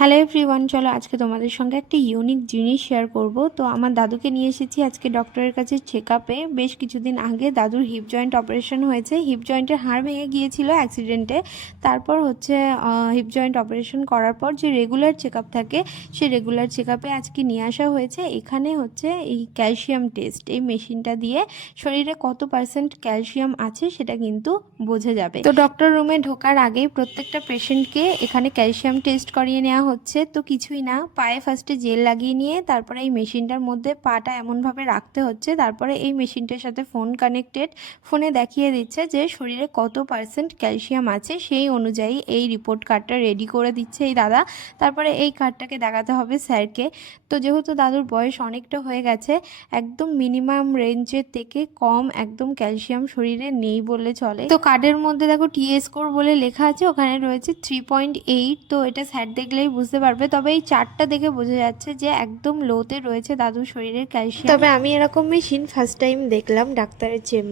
Hello everyone, চলো আজকে তোমাদের সঙ্গে একটা ইউনিক জিনিস শেয়ার করব। তো আমার দাদুকে নিয়ে এসেছি আজকে ডক্টরের কাছে চেকআপে। বেশ কিছুদিন আগে দাদুর হিপ জয়েন্ট অপারেশন হয়েছে। হিপ জয়েন্টের হাড় ভেঙে গিয়েছিল অ্যাক্সিডেন্টে। তারপর হিপ জয়েন্ট অপারেশন করার পর যে রেগুলার চেকআপ থাকে, সেই রেগুলার চেকআপে আজকে নিয়ে আসা হয়েছে। এখানে এই ক্যালসিয়াম টেস্ট, এই মেশিনটা দিয়ে শরীরে কত পার্সেন্ট ক্যালসিয়াম আছে সেটা কিন্তু বোঝা যাবে। তো ডক্টর রুমে ঢোকার আগেই প্রত্যেকটা পেশেন্টকে এখানে ক্যালসিয়াম টেস্ট করিয়ে নেওয়া হচ্ছে। তো কিছুই না, পায়ে ফার্স্টে জেল লাগিয়ে নিয়ে তারপরে এই মেশিনটার মধ্যে পাটা এমনভাবে রাখতে হচ্ছে। তারপরে এই মেশিনটার সাথে ফোন কানেক্টেড, ফোনে দেখিয়ে দিচ্ছে যে শরীরে কত পার্সেন্ট ক্যালসিয়াম আছে। সেই অনুযায়ী এই রিপোর্ট কার্ডটা রেডি করে দিচ্ছে এই দাদা। তারপরে এই কার্ডটাকে দেখাতে হবে স্যারকে। তো যেহেতু দাদুর বয়স অনেকটা হয়ে গেছে, একদম মিনিমাম রেঞ্জের থেকে কম একদম ক্যালসিয়াম শরীরে নেই বললে চলে। তো কার্ডের মধ্যে দেখো টি স্কোর বলে লেখা আছে, ওখানে রয়েছে 3.8। তো এটা স্যার দেখলেই বুঝতে পারবে। তবে এই চার্টটা দেখে বোঝা যাচ্ছে যে একদম লোতে রয়েছে দাদুর শরীরের ক্যালসিয়াম। তবে আমি এরকম মেশিন ফার্স্ট টাইম দেখলাম ডাক্তারের চেম্বার।